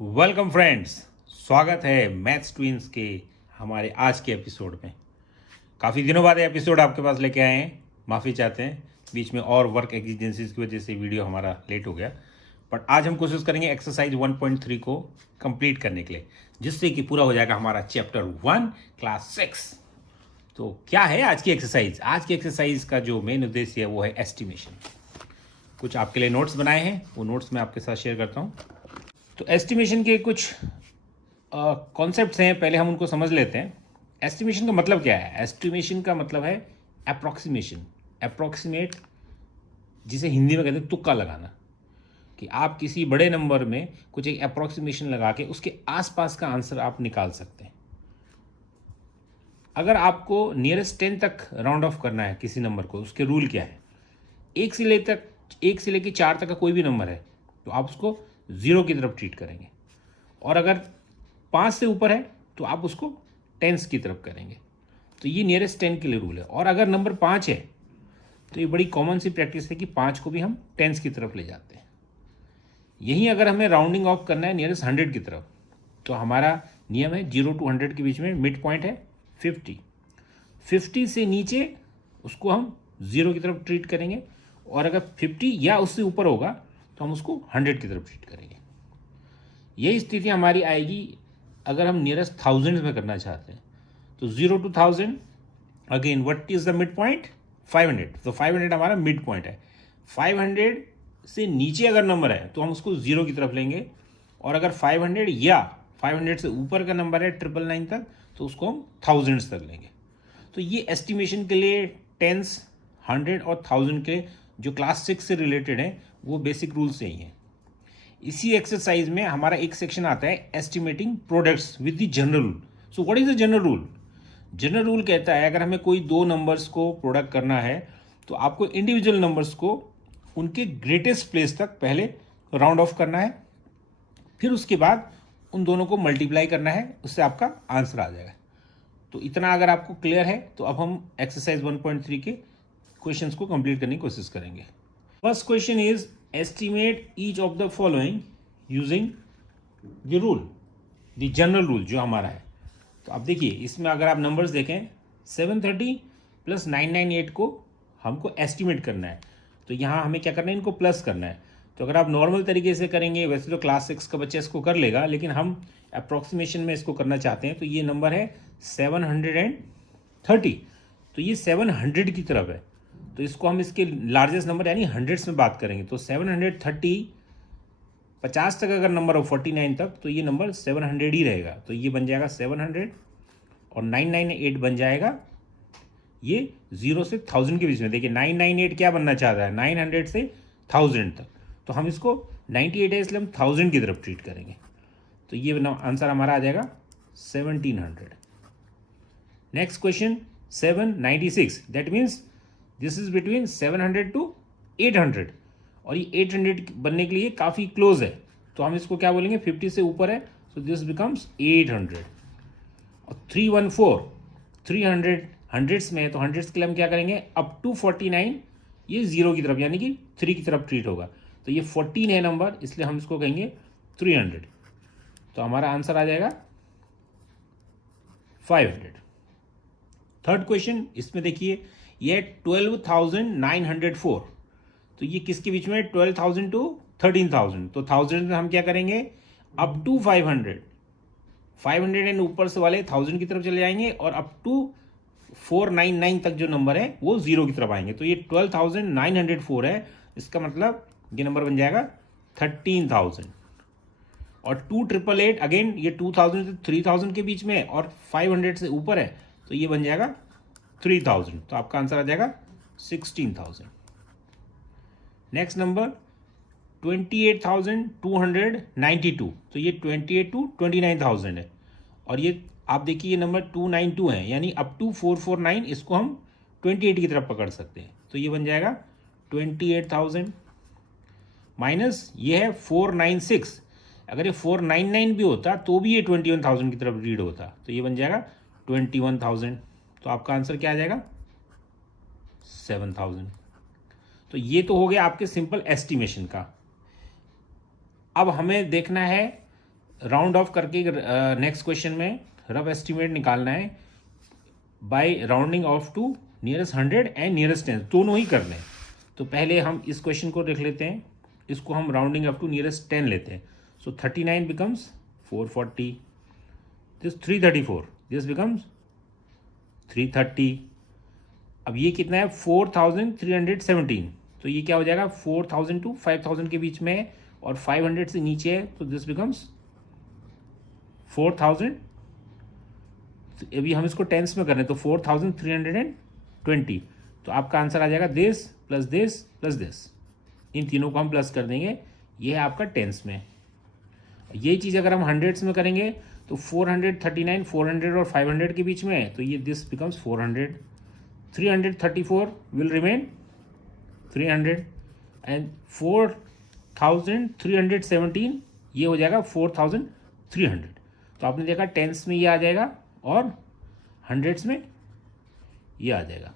Welcome friends, स्वागत है maths twins के हमारे आज के एपिसोड में। काफ़ी दिनों बाद ये एपिसोड आपके पास लेके आए हैं। माफ़ी चाहते हैं, बीच में और वर्क एग्जीजेंसीज की वजह से वीडियो हमारा लेट हो गया। बट आज हम कोशिश करेंगे एक्सरसाइज 1.3 को कंप्लीट करने के लिए, जिससे कि पूरा हो जाएगा हमारा चैप्टर 1 क्लास 6। तो क्या है आज की एक्सरसाइज? आज की एक्सरसाइज का जो मेन उद्देश्य है वो है एस्टिमेशन। कुछ आपके लिए नोट्स बनाए हैं, वो नोट्स मैं आपके साथ शेयर करता हूँ। तो एस्टिमेशन के कुछ कॉन्सेप्ट्स हैं, पहले हम उनको समझ लेते हैं। एस्टिमेशन का मतलब क्या है? एस्टिमेशन का मतलब है अप्रॉक्सीमेशन, अप्रॉक्सीमेट, जिसे हिंदी में कहते हैं तुक्का लगाना, कि आप किसी बड़े नंबर में कुछ एक अप्रॉक्सीमेशन लगा के उसके आसपास का आंसर आप निकाल सकते हैं। अगर आपको नियरेस्ट 10 तक राउंड ऑफ करना है किसी नंबर को, उसके रूल क्या है? एक से लेकर 4 तक का कोई भी नंबर है तो आप उसको 0 की तरफ ट्रीट करेंगे, और अगर 5 से ऊपर है तो आप उसको टेंस की तरफ करेंगे। तो ये नियरेस्ट 10 के लिए रूल है। और अगर नंबर 5 है तो ये बड़ी कॉमन सी प्रैक्टिस है कि 5 को भी हम टेंस की तरफ ले जाते हैं। यहीं अगर हमें राउंडिंग ऑफ करना है नियरेस्ट 100 की तरफ, तो हमारा नियम है 0 to 100 के बीच में मिड पॉइंट है 50। 50 से नीचे उसको हम 0 की तरफ ट्रीट करेंगे, और अगर 50 या उससे ऊपर होगा तो हम उसको 100 की तरफ ट्रीट करेंगे। यही स्थिति हमारी आएगी अगर हम नियरेस्ट थाउजेंड्स में करना चाहते हैं। तो 0 to 1000, again what is the mid point? 500। तो 500 हमारा मिड पॉइंट है। 500 से नीचे अगर नंबर है तो हम उसको 0 की तरफ लेंगे, और अगर 500 या 500 से ऊपर का नंबर है 999 तक तो उसको हम थाउजेंड्स तक लेंगे। तो ये एस्टिमेशन के लिए टेंस, 100 और 1000 के जो क्लास 6 से रिलेटेड हैं वो बेसिक रूल्स यही हैं। इसी एक्सरसाइज में हमारा एक सेक्शन आता है estimating products with the general rule. So what is the general rule? General rule कहता है अगर हमें कोई दो नंबर्स को प्रोडक्ट करना है तो आपको इंडिविजुअल नंबर्स को उनके ग्रेटेस्ट प्लेस तक पहले राउंड ऑफ करना है, फिर उसके बाद उन दोनों को मल्टीप्लाई करना है, उससे आपका आंसर आ जाएगा। तो इतना अगर आपको क्लियर है तो अब हम एक्सरसाइज 1.3 के क्वेश्चंस को कंप्लीट करने की कोशिश करेंगे। First question is estimate each of the following using the rule, the general rule जो हमारा है। तो अब देखिए, इसमें अगर आप नंबर्स देखें 730 प्लस 998 को हमको एस्टिमेट करना है, तो यहाँ हमें क्या करना है? इनको प्लस करना है। तो अगर आप नॉर्मल तरीके से करेंगे, वैसे तो क्लास 6 का बच्चा इसको कर लेगा, लेकिन हम अप्रॉक्सीमेशन में इसको करना चाहते हैं। तो ये नंबर है 730, तो ये 700 की तरफ है, तो इसको हम इसके लार्जेस्ट नंबर यानी हंड्रेड्स में बात करेंगे। तो 730, 50 तक अगर नंबर हो 49 तक तो ये नंबर 700 ही रहेगा। तो ये बन जाएगा 700, और 998 बन जाएगा ये 0 से 1000 के बीच में। देखिए 998 क्या बनना चाह रहा है? 900 से 1000 तक। तो हम इसको 98 है इसलिए हम 1000 की तरफ ट्रीट करेंगे। तो ये आंसर हमारा आ जाएगा 1700। Next question 796, that means this is between 700 to 800, और ये 800 बनने के लिए काफ़ी क्लोज है। तो हम इसको क्या बोलेंगे? 50 से ऊपर है, सो दिस बिकम्स 800। और 314, 300 हंड्रेड्स में है, तो हंड्रेड्स के लिए हम क्या करेंगे? अप टू 49 ये 0 की तरफ यानी कि 3 की तरफ ट्रीट होगा। तो ये 14 है नंबर, इसलिए हम इसको कहेंगे 300। तो हमारा आंसर आ जाएगा 500। थर्ड क्वेश्चन, इसमें देखिए ये 12,904, तो ये किसके बीच में? 12,000 to 13,000। तो 1000 में हम क्या करेंगे? अप टू 500, 500 एंड ऊपर से वाले 1000 की तरफ चले जाएंगे, और अप टू 499 तक जो नंबर है वो 0 की तरफ आएंगे। तो ये 12,904 है, इसका मतलब ये नंबर बन जाएगा 13,000। और 2888, अगेन ये 2000 से 3000 के बीच में है, और 500 से ऊपर है, तो ये बन जाएगा 3000। तो आपका आंसर आ जाएगा 16,000। नेक्स्ट नंबर 28,292, तो ये 28 to 29,000 है, और ये आप देखिए ये नंबर 292 है, यानी अप टू 449 इसको हम 28 की तरफ पकड़ सकते हैं। तो ये बन जाएगा 28,000 माइनस ये है 496। अगर ये 499 भी होता तो भी ये 21,000 की तरफ रीड होता, तो ये बन जाएगा 21,000। तो आपका आंसर क्या आ जाएगा? 7,000। तो ये तो हो गया आपके सिंपल एस्टिमेशन का। अब हमें देखना है राउंड ऑफ करके नेक्स्ट क्वेश्चन में रफ एस्टिमेट निकालना है by rounding off to nearest 100 and nearest 10, दोनों ही करने हैं। तो पहले हम इस क्वेश्चन को देख लेते हैं, इसको हम राउंडिंग अप टू नियरेस्ट 10 लेते हैं। सो 39 बिकम्स 440, दिस 334, दिस बिकम्स 330। अब ये कितना है 4317, तो ये क्या हो जाएगा 4000 टू 5000 के बीच में है और 500 से नीचे है, तो दिस बिकम्स 4000। अभी हम इसको टेंस में कर रहे हैं तो 4320, तो आपका आंसर आ जाएगा this plus this plus this, इन तीनों को हम प्लस कर देंगे, ये है आपका टेंस में। यही चीज़ अगर हम हंड्रेड्स में करेंगे तो 439 400 और 500 के बीच में है, तो ये this becomes 400, 334 will remain 300 and 4317 ये हो जाएगा 4300। तो आपने देखा टेंस में ये आ जाएगा और हंड्रेड्स में ये आ जाएगा।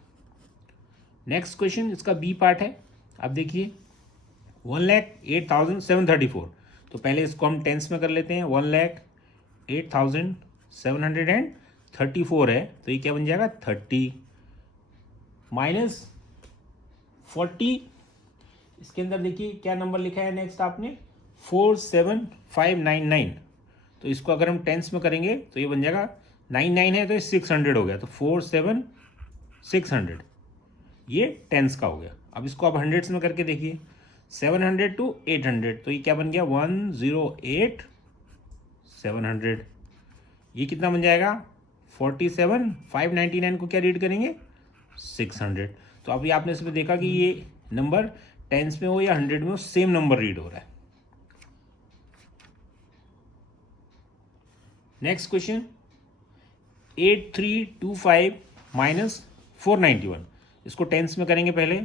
नेक्स्ट क्वेश्चन इसका बी पार्ट है। अब देखिए 1,08,734, तो पहले इसको हम टेंस में कर लेते हैं। 1,08,734 है, तो ये क्या बन जाएगा 30 माइनस 40, इसके अंदर देखिए क्या नंबर लिखा है नेक्स्ट आपने 47599, तो इसको अगर हम टेंस में करेंगे तो ये बन जाएगा 99 है तो ये 600 हो गया, तो 47600 ये टेंस का हो गया। अब इसको आप हंड्रेड्स में करके देखिए 700 टू 800, तो ये क्या बन गया 108,700, ये कितना बन जाएगा 47,599 को क्या रीड करेंगे 600। तो अभी आपने इसमें देखा कि ये नंबर टेंस में हो या हंड्रेड में हो सेम नंबर रीड हो रहा है। नेक्स्ट क्वेश्चन 8325 माइनस 491, इसको टेंस में करेंगे पहले।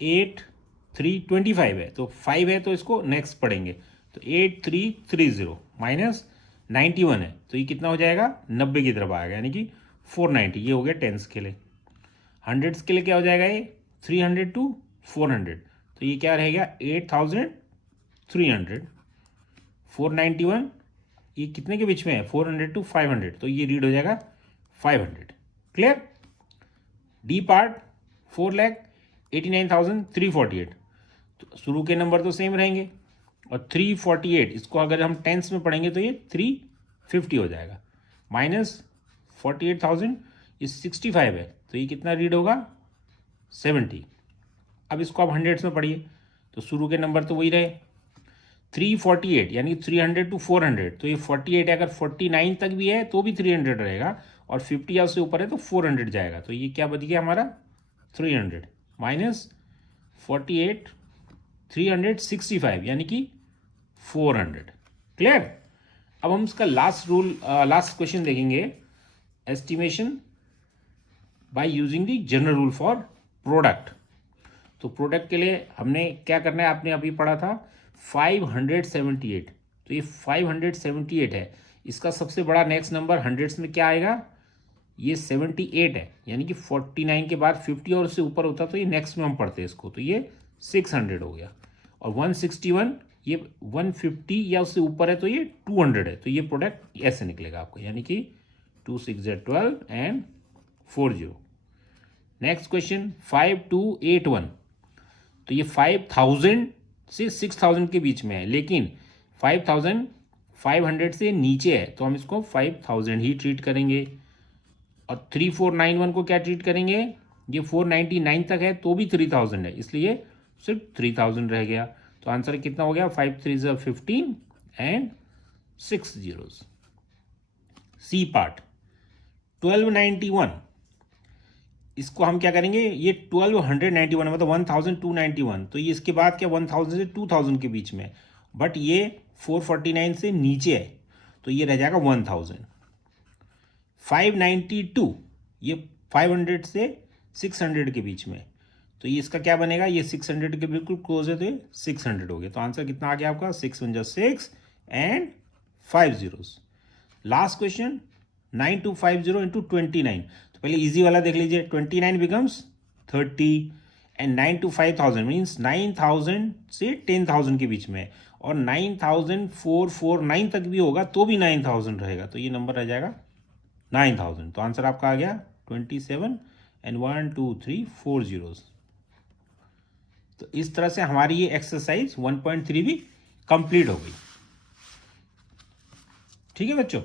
8325 है तो 5 है तो इसको नेक्स्ट पढ़ेंगे, तो 8330 माइनस 91 है तो ये कितना हो जाएगा 90 की तरफ आएगा, यानी कि 490, ये हो गया टेंस के लिए। हंड्रेड्स के लिए क्या हो जाएगा ये 300 टू 400, तो ये क्या रहेगा 8300, 491 ये कितने के बीच में है 400 टू 500, तो ये रीड हो जाएगा 500। क्लियर। डी पार्ट 4,89,348, तो शुरू के नंबर तो सेम रहेंगे और 348 इसको अगर हम टेंस में पढ़ेंगे तो ये 350 हो जाएगा, माइनस 48,000 ये 65 है तो ये कितना रीड होगा 70। अब इसको आप हंड्रेड्स में पढ़िए तो शुरू के नंबर तो वही रहे 348 यानी 300 टू 400, तो ये 48 है, अगर 49 तक भी है तो भी 300 रहेगा और 50 या उससे ऊपर है तो 400 जाएगा, तो ये क्या बच गया हमारा 300 माइनस 48 365 यानी कि 400। क्लियर। अब हम इसका लास्ट क्वेश्चन देखेंगे, estimation by using the general rule for product. तो प्रोडक्ट के लिए हमने क्या करना है, आपने अभी पढ़ा था 578, तो ये 578 है, इसका सबसे बड़ा नेक्स्ट नंबर हंड्रेड्स में क्या आएगा ये 78 है, यानी कि 49 के बाद 50 और उससे ऊपर होता तो ये नेक्स्ट में हम पढ़ते हैं इसको, तो ये 600 हो गया। और 161 ये 150 या उससे ऊपर है तो ये 200 है, तो ये प्रोडक्ट ऐसे निकलेगा आपको, यानी कि 2 6 12 एंड 40। नेक्स्ट क्वेश्चन 5281, तो ये 5000 से 6000 के बीच में है, लेकिन 5500 से नीचे है तो हम इसको 5000 ही ट्रीट करेंगे। और 3491 को क्या ट्रीट करेंगे, ये 499 तक है तो भी 3000 है, इसलिए सिर्फ 3000 रह गया। तो आंसर कितना हो गया 5 3 15 एंड 6 zeros। सी पार्ट 1291, इसको हम क्या करेंगे, ये 1291 मतलब 1291, तो ये इसके बाद क्या 1000 से 2000 के बीच में, बट ये 449 से नीचे है तो ये रह जाएगा 1000। 592 ये 500 से 600 के बीच में, तो ये इसका क्या बनेगा, ये 600 के बिल्कुल क्लोज है तो ये 600 हो गया। तो आंसर कितना आ गया आपका 6 1 6 and 5 zeros। Last question 9250 into 29, तो पहले इजी वाला देख लीजिए, 29 बिकम्स 30 एंड 9 to 5000 मीन्स 9000 से 10,000 के बीच में है, और 9449 तक भी होगा तो भी 9000 रहेगा, तो ये नंबर रह जाएगा 9000। तो आंसर आपका आ गया 27 एंड 1 2 3 4 zeros। तो इस तरह से हमारी ये एक्सरसाइज 1.3 भी कंप्लीट हो गई। ठीक है बच्चों।